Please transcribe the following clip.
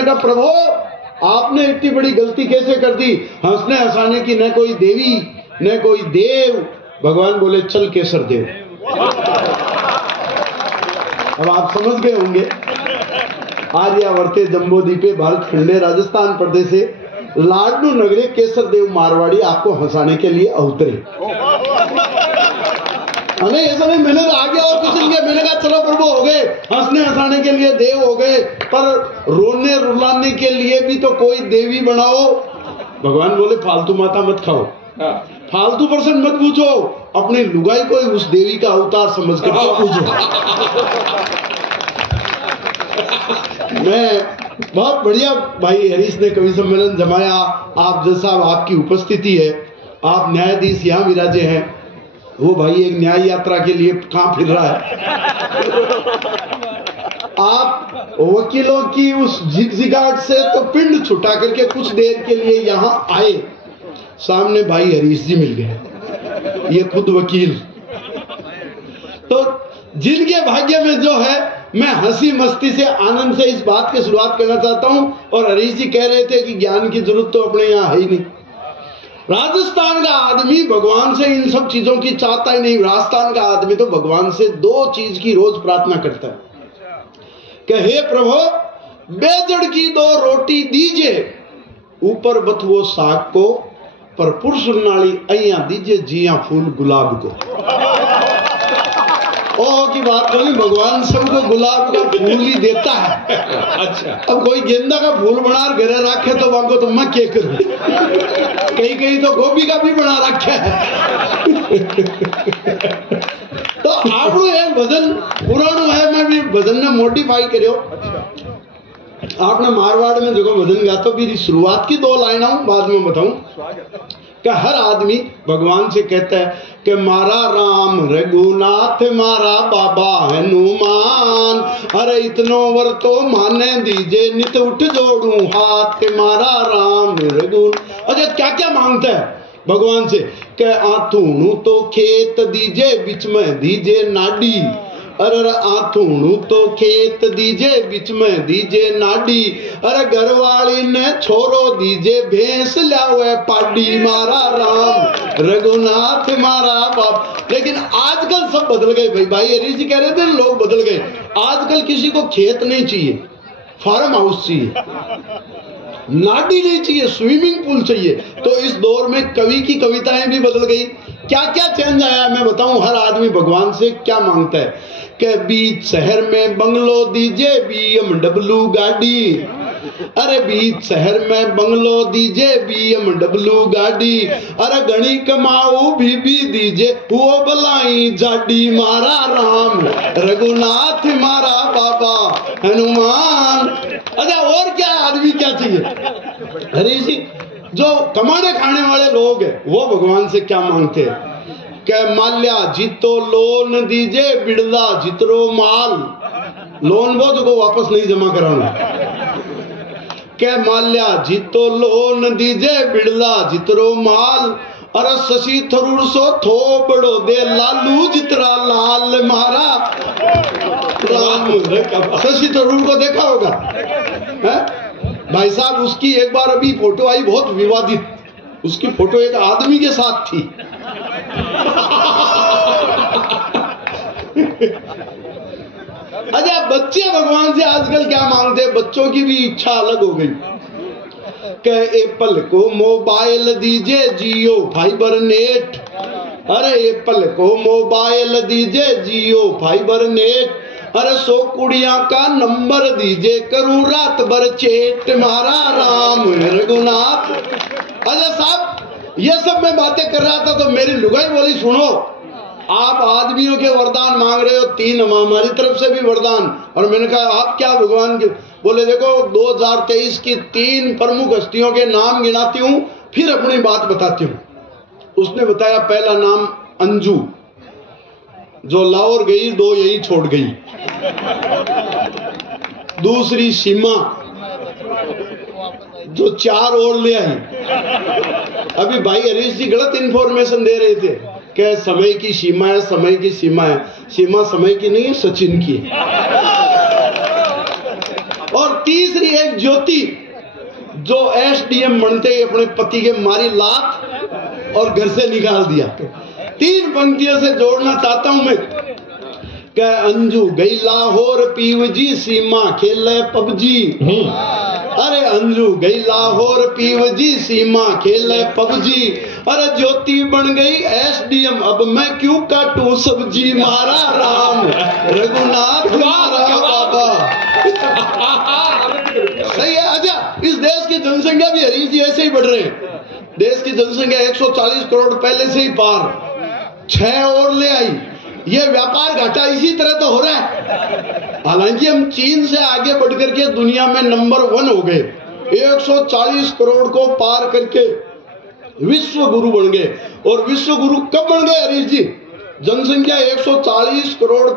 मैंने कहा प्रभु आपने इतनी बड़ी गलती कैसे कर दी, हंसने हंसाने की न कोई देवी न कोई देव। भगवान बोले चल केसर देव। अब आप समझ गए होंगे, आर्यावर्ते जम्बोदीपे भारत खंडे राजस्थान प्रदेशे लाडनू नगरे केसर देव मारवाड़ी आपको हंसाने के लिए अवतरे। अरे ऐसा नहीं, मैंने तो आगे और कुछ नहीं किया। मैंने कहा चलो प्रभु हो गए, हंसने हंसाने के लिए देव हो गए, पर रोने रुलाने के लिए भी तो कोई देवी बनाओ। भगवान बोले फालतू माता मत खाओ, फालतू पर्सन मत पूछो, अपनी लुगाई को उस देवी का अवतार समझकर तो पूछो। मैं बहुत बढ़िया भाई हरीश ने कवि सम्मेलन जमाया। आप जैसा आपकी उपस्थिति है, आप न्यायाधीश यहाँ विराजे हैं, वो भाई एक न्याय यात्रा के लिए कहाँ फिर रहा है। आप वकीलों की उस झिगझिगाहट से तो पिंड छुटा करके कुछ देर के लिए यहाँ आए, सामने भाई हरीश जी मिल गए, ये खुद वकील। तो जिनके भाग्य में जो है, मैं हंसी मस्ती से आनंद से इस बात की शुरुआत करना चाहता हूं। और हरीश जी कह रहे थे कि ज्ञान की जरूरत तो अपने यहाँ है ही नहीं। राजस्थान का आदमी भगवान से इन सब चीजों की चाहता ही नहीं। राजस्थान का आदमी तो भगवान से दो चीज की रोज प्रार्थना करता है कि हे प्रभु बेजड़ की दो रोटी दीजिए, ऊपर बथुओ साग को, पर पुरुष नाली अइया दीजिए जिया फूल गुलाब को। ओ की बात नहीं, भगवान सबको गुलाब का फूल ही देता है। अच्छा, अब कोई गेंदा का फूल बना घरे रखे तो वहां को तो मैं क्या करूं। कहीं कहीं तो गोभी का भी बना रखा है। तो आप एक भजन पुराणो है, मैं भी भजन ने मॉडिफाई करो। आपने मारवाड़ में देखो भजन गा, तो भी शुरुआत की दो लाइन हूं, बाद में बताऊं कि हर आदमी भगवान से कहता है कि मारा राम रघुनाथ मारा बाबा हनुमान, अरे इतनो वर तो माने दीजे नित उठ जोड़ू हाथ, मारा राम रघु। अच्छा क्या क्या मांगता है भगवान से कि आथूणु तो खेत दीजे बीच में दीजे नाडी, अरे आथूणु तो खेत दीजे बीच में दीजे नाडी, अरे घरवाली ने छोरो दीजे भैंस लावे पाडी, मारा राम रघुनाथ मारा बाप। लेकिन आजकल सब बदल गए भाई। भाई हरीश जी कह रहे थे लोग बदल गए। आजकल किसी को खेत नहीं चाहिए, फार्म हाउस चाहिए, नाडी नहीं चाहिए, स्विमिंग पूल चाहिए। तो इस दौर में कवि की कविताएं भी बदल गई। क्या क्या चेंज आया मैं बताऊं। हर आदमी भगवान से क्या मांगता है कि बीच शहर में बंगलो दीजे BMW गाड़ी, अरे बीच शहर में बंगलो दीजे BMW गाड़ी, अरे घनी कमाऊ भी दीजे वो बलाई जाडी, मारा राम रघुनाथ मारा बाबा हनुमान। अच्छा और क्या आदमी क्या चाहिए। हरीश जी जो कमाने खाने वाले लोग हैं वो भगवान से क्या मांगते हैं कि माल्या जीतो लोन दीजे बिड़ला जितरो माल, लोन वो जो को वापस नहीं जमा कराना, के माल्या जीतो लोन दीजे बिड़ला जितरो माल, अरे शशि थरूर सो थो बड़ो दे लालू जितरा लाल, मारा राम। शशि थरूर को देखा होगा है? भाई साहब उसकी एक बार अभी फोटो आई बहुत विवादित, उसकी फोटो एक आदमी के साथ थी। अच्छा बच्चे भगवान से आजकल क्या मांगते हैं, बच्चों की भी इच्छा अलग हो गई कि एप्पल को मोबाइल दीजिए जियो फाइबर नेट, अरे एप्पल को मोबाइल दीजिए जियो फाइबर नेट, अरे 100 कुड़िया का नंबर दीजिए करूं रात भर चेट, मारा राम रघुनाथ। अच्छा साहब ये सब मैं बातें कर रहा था तो मेरी लुगाई बोली सुनो आप आदमियों के वरदान मांग रहे हो, 3 हमारी तरफ से भी वरदान। और मैंने कहा आप क्या भगवान के, बोले देखो 2023 की 3 प्रमुख हस्तियों के नाम गिनाती हूं फिर अपनी बात बताती हूं। उसने बताया पहला नाम अंजू जो लाहौर गई 2 यही छोड़ गई, दूसरी सीमा जो 4 और ले आई। अभी भाई हरीश जी गलत इंफॉर्मेशन दे रहे थे कि समय की सीमा है, समय की सीमा है। सीमा समय की नहीं है, सचिन की है। और तीसरी एक ज्योति जो एसडीएम बनते ही अपने पति के मारी लात और घर से निकाल दिया। 3 पंक्तियों से जोड़ना चाहता हूं मैं। अंजू गई लाहौर पीवजी सीमा खेले पबजी। अरे अंजू गई लाहौर पीवजी सीमा खेले पबजी। अरे ज्योति बन गई एसडीएम अब मैं क्यों काटूं सब्जी। मारा राम रघुनाथ मारा बाबा। सही है। अच्छा, इस देश की जनसंख्या भी हरीश जी ऐसे ही बढ़ रहे हैं। देश की जनसंख्या 140 करोड़ पहले से ही पार 6 और ले आई। ये व्यापार घाटा इसी तरह तो हो रहा है। हालांकि हम चीन से आगे बढ़कर के दुनिया में नंबर 1 हो गए। 140 करोड़ को पार करके विश्व गुरु बन गए। और विश्व गुरु कब बन गए हरीश जी? जनसंख्या 140 करोड़